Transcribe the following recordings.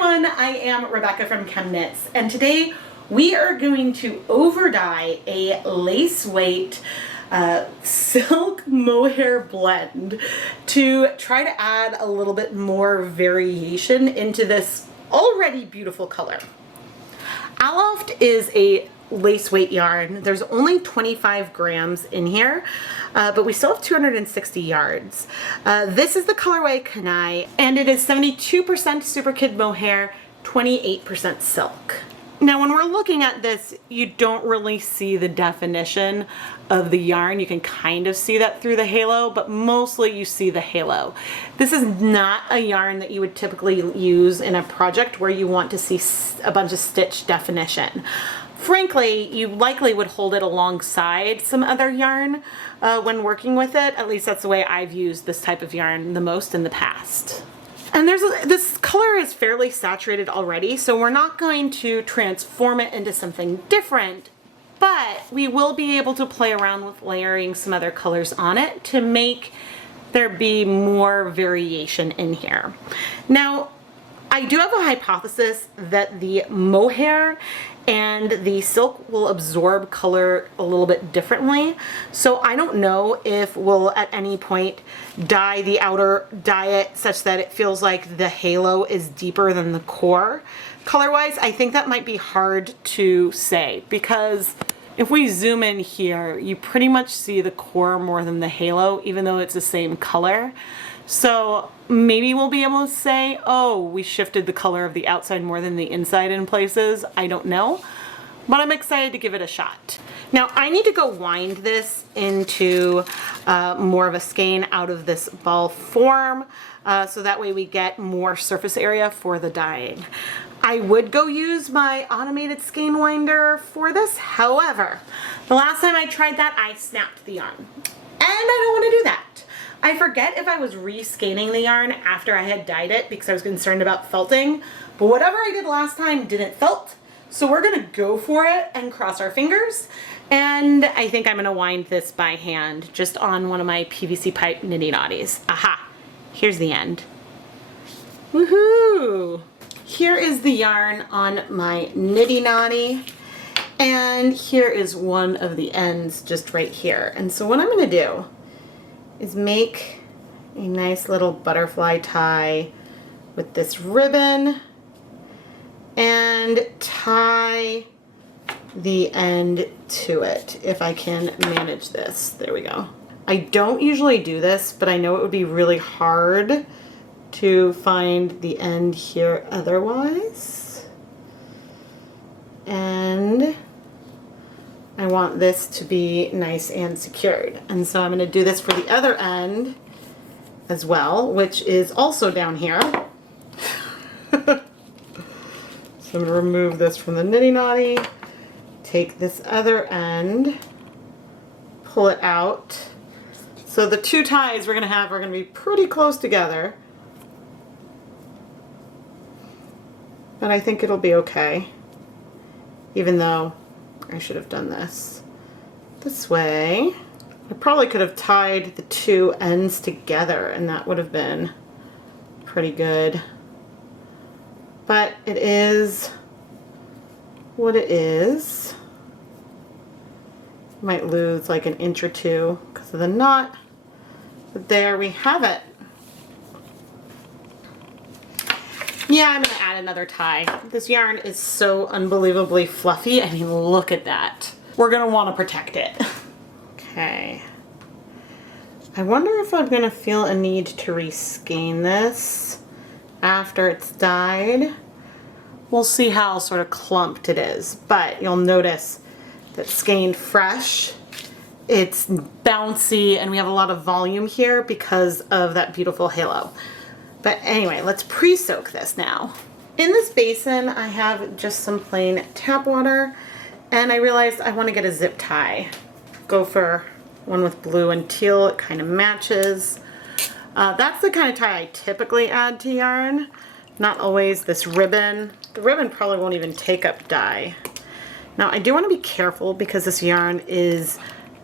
everyone, I am Rebecca from ChemKnits, and today we are going to over dye a lace weight silk mohair blend to try to add a little bit more variation into this already beautiful color. Aloft is a lace weight yarn. There's only 25 grams in here, but we still have 260 yards. This is the colorway Kenai, and it is 72% Super Kid Mohair, 28% silk. Now when we're looking at this, you don't really see the definition of the yarn. You can kind of see that through the halo, but mostly you see the halo. This is not a yarn that you would typically use in a project where you want to see a bunch of stitch definition. Frankly, you likely would hold it alongside some other yarn when working with it. At least that's the way I've used this type of yarn the most in the past. And this color is fairly saturated already, so we're not going to transform it into something different, but we will be able to play around with layering some other colors on it to make there be more variation in here. Now, I do have a hypothesis that the mohair and the silk will absorb color a little bit differently. So I don't know if we'll at any point dye it such that it feels like the halo is deeper than the core. Color-wise, I think that might be hard to say, because if we zoom in here, you pretty much see the core more than the halo, even though it's the same color. So maybe we'll be able to say, oh, we shifted the color of the outside more than the inside in places. I don't know, but I'm excited to give it a shot. Now I need to go wind this into more of a skein out of this ball form, so that way we get more surface area for the dyeing. I would go use my automated skein winder for this. However, the last time I tried that, I snapped the yarn, and I don't want to do that. I forget if I was re-skeining the yarn after I had dyed it because I was concerned about felting, but whatever I did last time didn't felt, so we're gonna go for it and cross our fingers, and I think I'm gonna wind this by hand just on one of my PVC pipe nitty knotties. Aha, here's the end. Woohoo! Here is the yarn on my nitty knotty, and here is one of the ends just right here. And so what I'm gonna do is make a nice little butterfly tie with this ribbon and tie the end to it if I can manage this. There we go. I don't usually do this, but I know it would be really hard to find the end here otherwise. And I want this to be nice and secured. And so I'm going to do this for the other end as well, which is also down here. So I'm going to remove this from the nitty knotty, take this other end, pull it out. So the two ties we're going to have are going to be pretty close together, but I think it'll be okay, even though I should have done this way. I probably could have tied the two ends together and that would have been pretty good. But it is what it is. Might lose like an inch or two because of the knot, but there we have it. Yeah, I'm gonna add another tie. This yarn is so unbelievably fluffy. I mean, look at that. We're gonna wanna protect it. Okay. I wonder if I'm gonna feel a need to reskein this after it's dyed. We'll see how sort of clumped it is, but you'll notice that skeined fresh, it's bouncy, and we have a lot of volume here because of that beautiful halo. But anyway, let's pre-soak this now. In this basin, I have just some plain tap water, and I realized I want to get a zip tie. Go for one with blue and teal, it kind of matches. That's the kind of tie I typically add to yarn, not always this ribbon. The ribbon probably won't even take up dye. Now I do want to be careful because this yarn is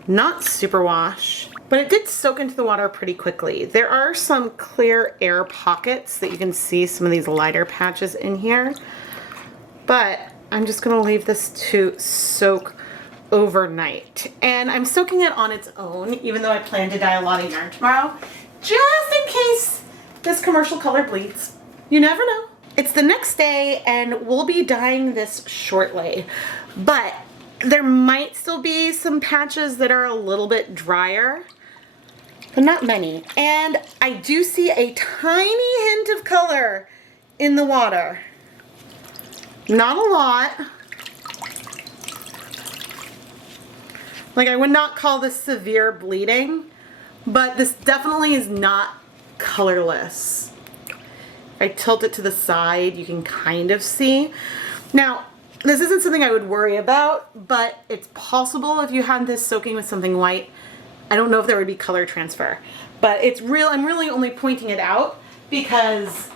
Not super wash, but it did soak into the water pretty quickly. There are some clear air pockets that you can see some of these lighter patches in here, but I'm just gonna leave this to soak overnight. And I'm soaking it on its own, even though I plan to dye a lot of yarn tomorrow, just in case this commercial color bleeds. You never know. It's the next day and we'll be dyeing this shortly, but there might still be some patches that are a little bit drier, but not many. And I do see a tiny hint of color in the water. Not a lot. Like, I would not call this severe bleeding, but this definitely is not colorless. If I tilt it to the side, you can kind of see. Now, this isn't something I would worry about, but it's possible if you had this soaking with something white. I don't know if there would be color transfer, but it's real. I'm really only pointing it out because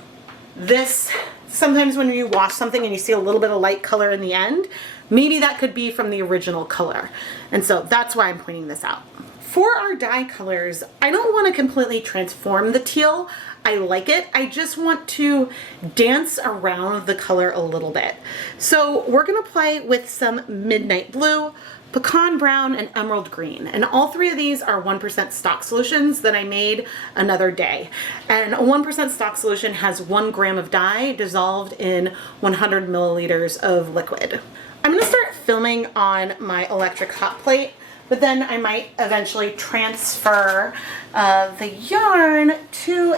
this, sometimes when you wash something and you see a little bit of light color in the end, maybe that could be from the original color. And so that's why I'm pointing this out. For our dye colors, I don't want to completely transform the teal. I like it. I just want to dance around the color a little bit. So we're going to play with some midnight blue, pecan brown, and emerald green. And all three of these are 1% stock solutions that I made another day. And a 1% stock solution has 1 gram of dye dissolved in 100 milliliters of liquid. I'm going to start filming on my electric hot plate, but then I might eventually transfer the yarn to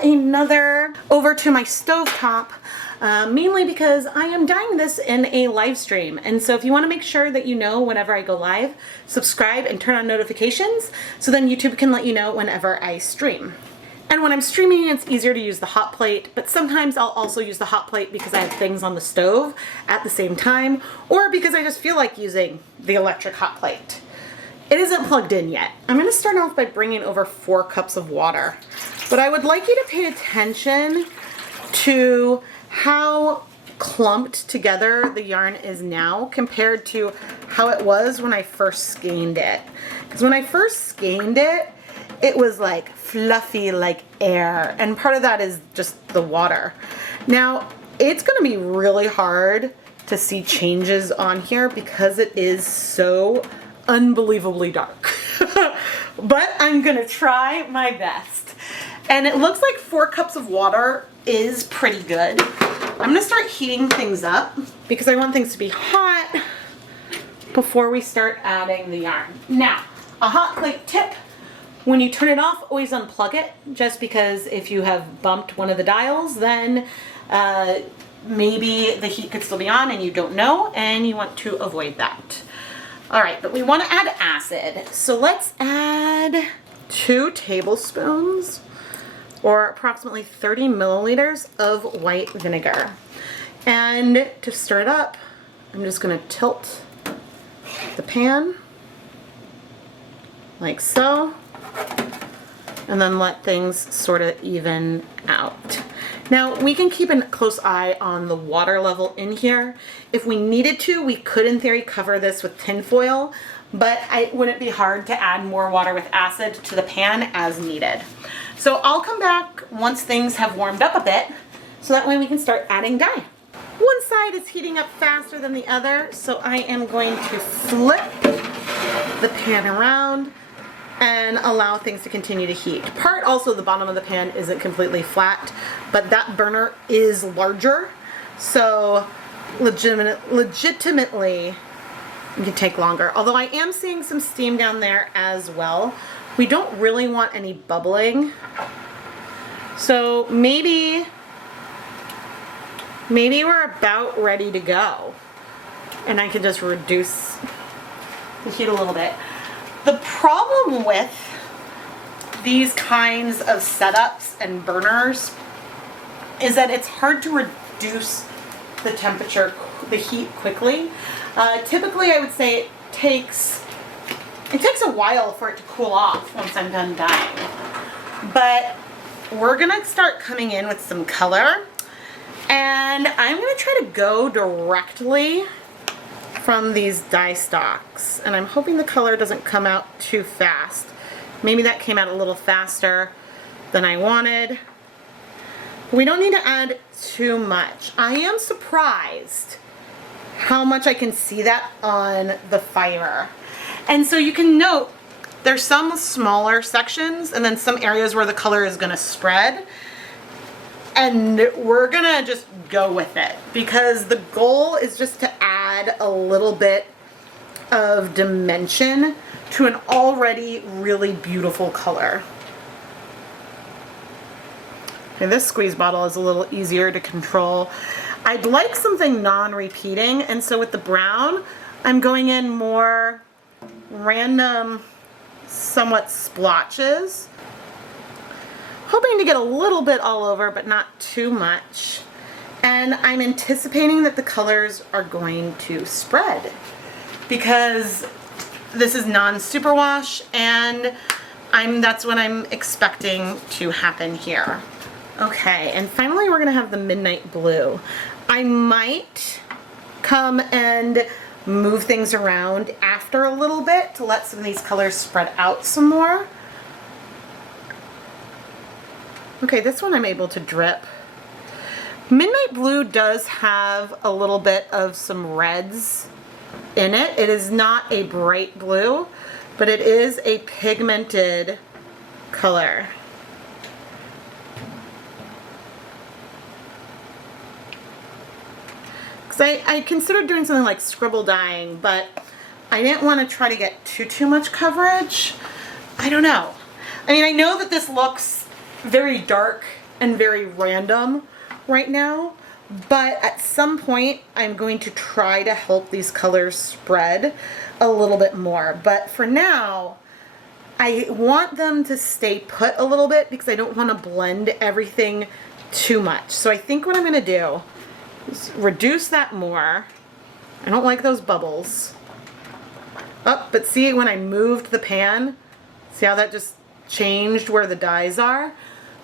over to my stovetop, mainly because I am dyeing this in a live stream. And so if you want to make sure that you know whenever I go live, subscribe and turn on notifications so then YouTube can let you know whenever I stream. And when I'm streaming, it's easier to use the hot plate, but sometimes I'll also use the hot plate because I have things on the stove at the same time, or because I just feel like using the electric hot plate. It isn't plugged in yet. I'm going to start off by bringing over 4 cups of water, but I would like you to pay attention to how clumped together the yarn is now compared to how it was when I first skeined it. Because when I first skeined it, it was like fluffy like air, and part of that is just the water. Now, it's going to be really hard to see changes on here because it is so unbelievably dark. But I'm going to try my best. And it looks like 4 cups of water is pretty good. I'm going to start heating things up because I want things to be hot before we start adding the yarn. Now, a hot plate tip. When you turn it off, always unplug it, just because if you have bumped one of the dials, then maybe the heat could still be on and you don't know, and you want to avoid that. All right, but we want to add acid. So let's add 2 tablespoons or approximately 30 milliliters of white vinegar. And to stir it up, I'm just going to tilt the pan like so, and then let things sort of even out. Now, we can keep a close eye on the water level in here. If we needed to, we could in theory cover this with tin foil, but wouldn't it be hard to add more water with acid to the pan as needed. So I'll come back once things have warmed up a bit, so that way we can start adding dye. One side is heating up faster than the other, so I am going to flip the pan around and allow things to continue to heat. Part also the bottom of the pan isn't completely flat, but that burner is larger, so legitimately it can take longer. Although I am seeing some steam down there as well. We don't really want any bubbling, so maybe we're about ready to go, and I can just reduce the heat a little bit. The problem with these kinds of setups and burners is that it's hard to reduce the temperature, the heat quickly. Typically, I would say it takes a while for it to cool off once I'm done dyeing. But we're gonna start coming in with some color, and I'm gonna try to go directly from these dye stalks, and I'm hoping the color doesn't come out too fast. Maybe that came out a little faster than I wanted. We don't need to add too much. I am surprised how much I can see that on the fiber. And so you can note there's some smaller sections and then some areas where the color is gonna spread. And we're gonna just go with it because the goal is just to add a little bit of dimension to an already really beautiful color. Okay, this squeeze bottle is a little easier to control. I'd like something non-repeating, and so with the brown, I'm going in more random, somewhat splotches. Hoping to get a little bit all over, but not too much. And I'm anticipating that the colors are going to spread because this is non-superwash, and that's what I'm expecting to happen here. Okay, and finally we're gonna have the midnight blue. I might come and move things around after a little bit to let some of these colors spread out some more. Okay, this one I'm able to drip. Midnight blue does have a little bit of some reds in it. It is not a bright blue, but it is a pigmented color. Because I considered doing something like scribble dyeing, but I didn't want to try to get too much coverage. I don't know. I mean, I know that this looks very dark and very random right now, but at some point I'm going to try to help these colors spread a little bit more. But for now, I want them to stay put a little bit because I don't want to blend everything too much. So I think what I'm going to do is reduce that more. I don't like those bubbles. Oh, but see when I moved the pan, see how that just changed where the dyes are?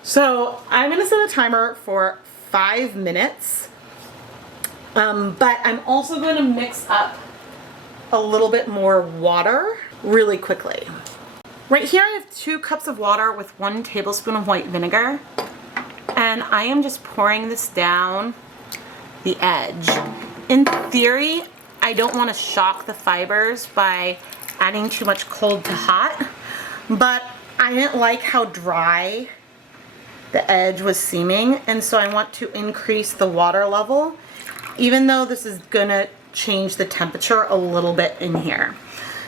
So I'm going to set a timer for 5 minutes, but I'm also going to mix up a little bit more water really quickly. Right here I have 2 cups of water with 1 tablespoon of white vinegar, and I am just pouring this down the edge. In theory, I don't want to shock the fibers by adding too much cold to hot, but I didn't like how dry the edge was seeming, and so I want to increase the water level, even though this is gonna change the temperature a little bit in here.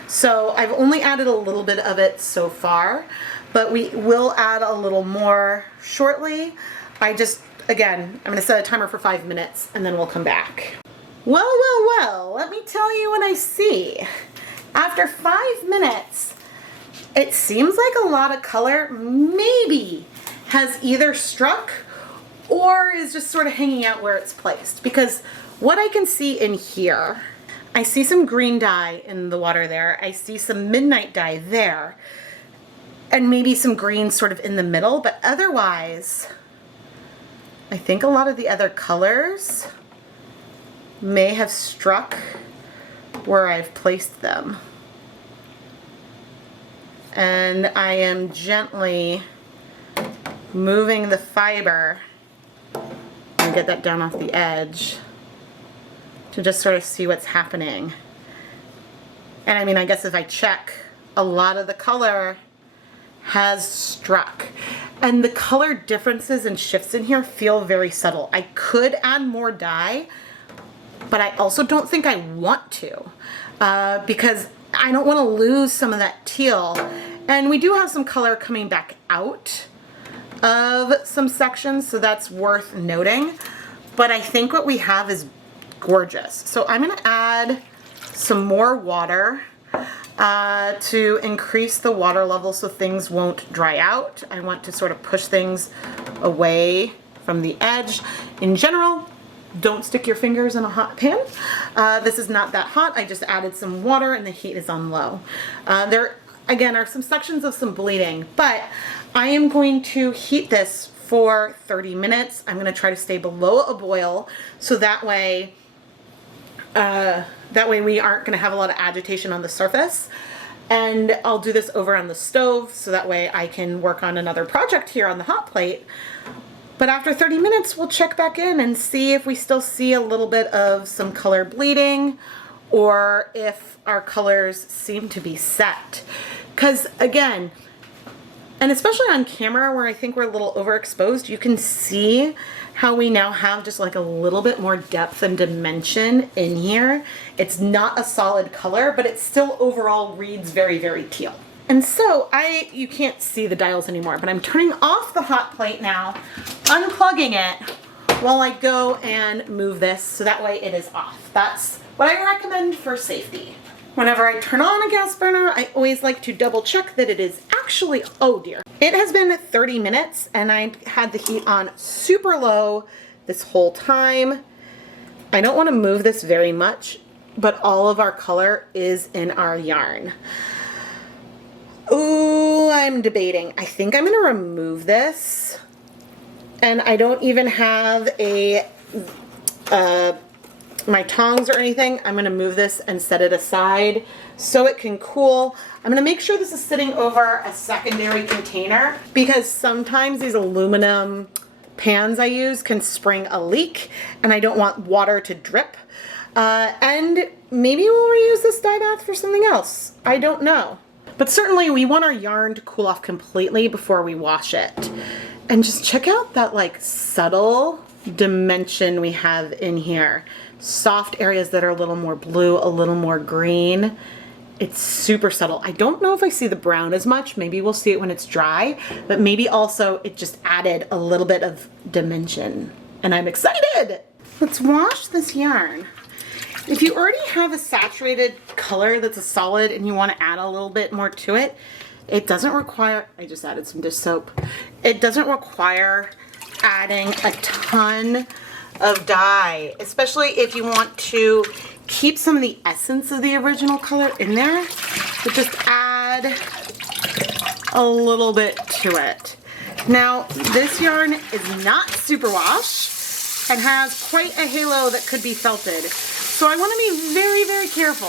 So I've only added a little bit of it so far, but we will add a little more shortly. Again, I'm gonna set a timer for 5 minutes and then we'll come back. Well, let me tell you what I see. After 5 minutes, it seems like a lot of color maybe has either struck or is just sort of hanging out where it's placed. Because what I can see in here, I see some green dye in the water there. I see some midnight dye there. And maybe some green sort of in the middle, but otherwise, I think a lot of the other colors may have struck where I've placed them. And I am gently moving the fiber and get that down off the edge to just sort of see what's happening. And I mean, I guess if I check, a lot of the color has struck. And the color differences and shifts in here feel very subtle. I could add more dye, but I also don't think I want to because I don't want to lose some of that teal. And we do have some color coming back out of some sections, so that's worth noting. But I think what we have is gorgeous. So I'm going to add some more water to increase the water level so things won't dry out. I want to sort of push things away from the edge. In general, don't stick your fingers in a hot pan. This is not that hot. I just added some water and the heat is on low. There, again, are some sections of some bleeding, but I am going to heat this for 30 minutes. I'm going to try to stay below a boil so that way That way we aren't gonna have a lot of agitation on the surface. And I'll do this over on the stove so that way I can work on another project here on the hot plate. But after 30 minutes, we'll check back in and see if we still see a little bit of some color bleeding or if our colors seem to be set. Because again, and especially on camera where I think we're a little overexposed, you can see how we now have just like a little bit more depth and dimension in here. It's not a solid color, but it still overall reads very, very teal. And so you can't see the dials anymore, but I'm turning off the hot plate now, unplugging it while I go and move this so that way it is off. That's what I recommend for safety. Whenever I turn on a gas burner, I always like to double check that it is actually, oh dear. It has been 30 minutes and I had the heat on super low this whole time. I don't want to move this very much, but all of our color is in our yarn. Ooh, I'm debating. I think I'm gonna remove this. And I don't even have my tongs or anything. I'm gonna move this and set it aside so it can cool. I'm gonna make sure this is sitting over a secondary container because sometimes these aluminum pans I use can spring a leak and I don't want water to drip. And maybe we'll reuse this dye bath for something else. I don't know. But certainly we want our yarn to cool off completely before we wash it. And just check out that like subtle dimension we have in here. Soft areas that are a little more blue, a little more green. It's super subtle. I don't know if I see the brown as much. Maybe we'll see it when it's dry, but maybe also it just added a little bit of dimension. And I'm excited! Let's wash this yarn. If you already have a saturated color that's a solid and you want to add a little bit more to it, it doesn't require, I just added some dish soap. It doesn't require adding a ton of dye, especially if you want to keep some of the essence of the original color in there, but just add a little bit to it. Now, this yarn is not superwash and has quite a halo that could be felted. So I want to be very, very careful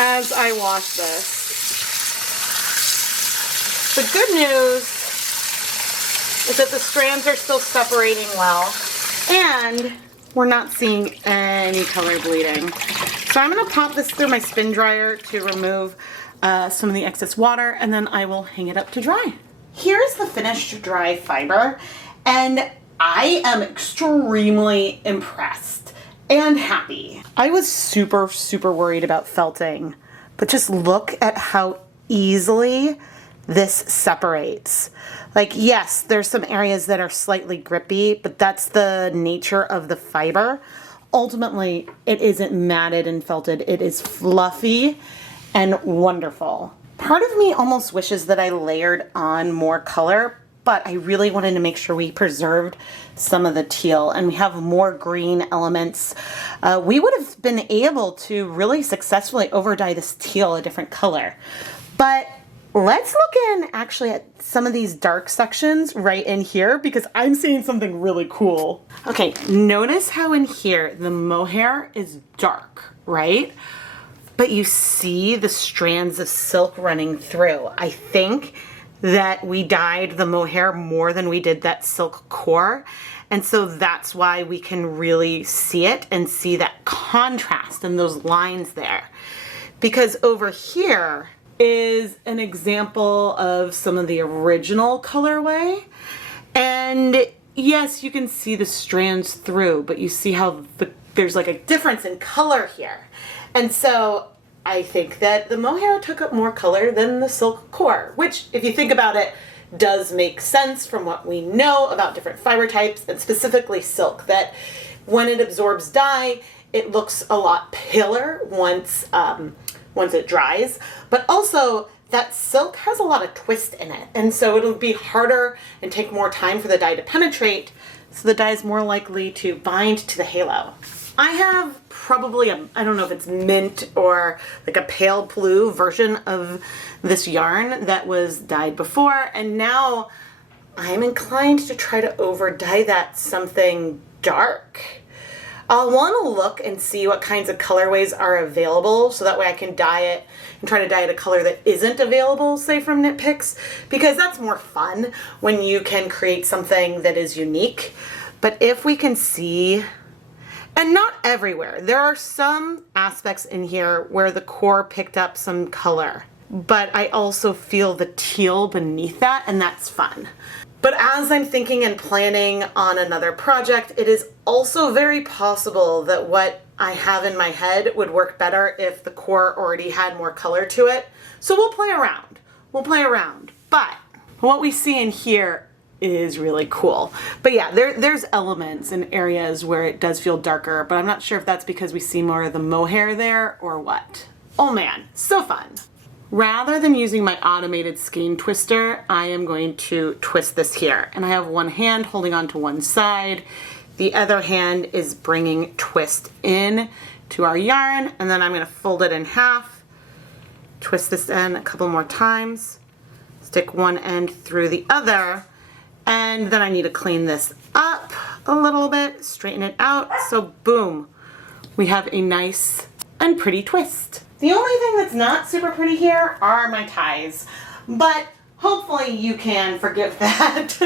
as I wash this. The good news is that the strands are still separating well and we're not seeing any color bleeding. So I'm going to pop this through my spin dryer to remove some of the excess water and then I will hang it up to dry. Here's the finished dry fiber and I am extremely impressed and happy. I was super, super worried about felting, but just look at how easily this separates. Like, yes, there's some areas that are slightly grippy, but that's the nature of the fiber. Ultimately, it isn't matted and felted. It is fluffy and wonderful. Part of me almost wishes that I layered on more color, but I really wanted to make sure we preserved some of the teal and we have more green elements. We would have been able to really successfully overdye this teal a different color. But let's look in actually at some of these dark sections right in here because I'm seeing something really cool. Okay, notice how in here the mohair is dark, right? But you see the strands of silk running through. I think that we dyed the mohair more than we did that silk core. And so that's why we can really see it and see that contrast and those lines there. Because over here is an example of some of the original colorway. And yes, you can see the strands through, but you see how there's like a difference in color here. And so I think that the mohair took up more color than the silk core, which if you think about it, does make sense from what we know about different fiber types and specifically silk, that when it absorbs dye, it looks a lot paler once it dries, but also that silk has a lot of twist in it. And so it'll be harder and take more time for the dye to penetrate. So the dye is more likely to bind to the halo. I have probably I don't know if it's mint or like a pale blue version of this yarn that was dyed before. And now I'm inclined to try to over dye that something dark. I'll want to look and see what kinds of colorways are available so that way I can dye it and try to dye it a color that isn't available, say from Knit Picks, because that's more fun when you can create something that is unique. But if we can see, and not everywhere, there are some aspects in here where the core picked up some color, but I also feel the teal beneath that, and that's fun. But as I'm thinking and planning on another project, it is also very possible that what I have in my head would work better if the core already had more color to it. So we'll play around. We'll play around. But what we see in here is really cool. But yeah, there's elements and areas where it does feel darker, but I'm not sure if that's because we see more of the mohair there or what. Oh man, so fun. Rather than using my automated skein twister, I am going to twist this here. And I have one hand holding on to one side. The other hand is bringing twist in to our yarn, and then I'm going to fold it in half, twist this in a couple more times, stick one end through the other, and then I need to clean this up a little bit, straighten it out, so boom, we have a nice and pretty twist. The only thing that's not super pretty here are my ties, but hopefully you can forgive that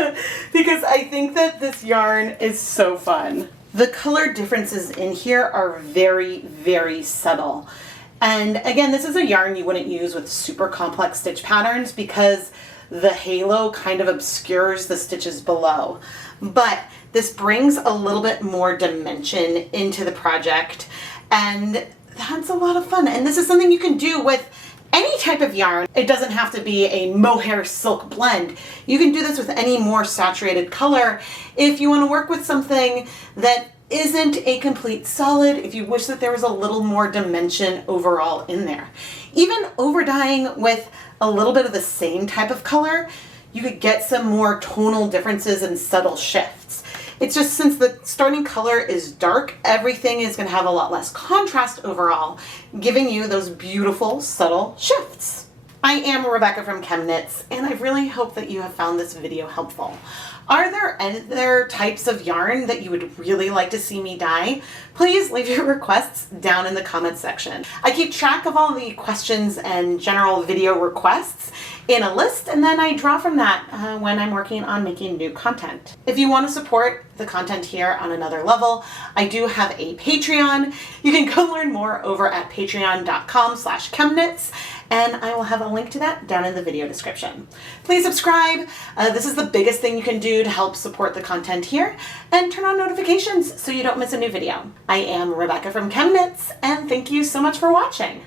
because I think that this yarn is so fun. The color differences in here are very, very subtle. And again, this is a yarn you wouldn't use with super complex stitch patterns because the halo kind of obscures the stitches below. But this brings a little bit more dimension into the project, and that's a lot of fun. And this is something you can do with any type of yarn. It doesn't have to be a mohair silk blend. You can do this with any more saturated color if you want to work with something that isn't a complete solid, if you wish that there was a little more dimension overall in there. Even overdying with a little bit of the same type of color, you could get some more tonal differences and subtle shifts. It's just since the starting color is dark, everything is going to have a lot less contrast overall, giving you those beautiful subtle shifts. I am Rebecca from ChemKnits, and I really hope that you have found this video helpful. Are there other types of yarn that you would really like to see me dye? Please leave your requests down in the comments section. I keep track of all the questions and general video requests in a list, and then I draw from that when I'm working on making new content. If you want to support the content here on another level, I do have a Patreon. You can go learn more over at patreon.com/ChemKnits, and I will have a link to that down in the video description. Please subscribe. This is the biggest thing you can do to help support the content here, and turn on notifications so you don't miss a new video. I am Rebecca from ChemKnits, and thank you so much for watching.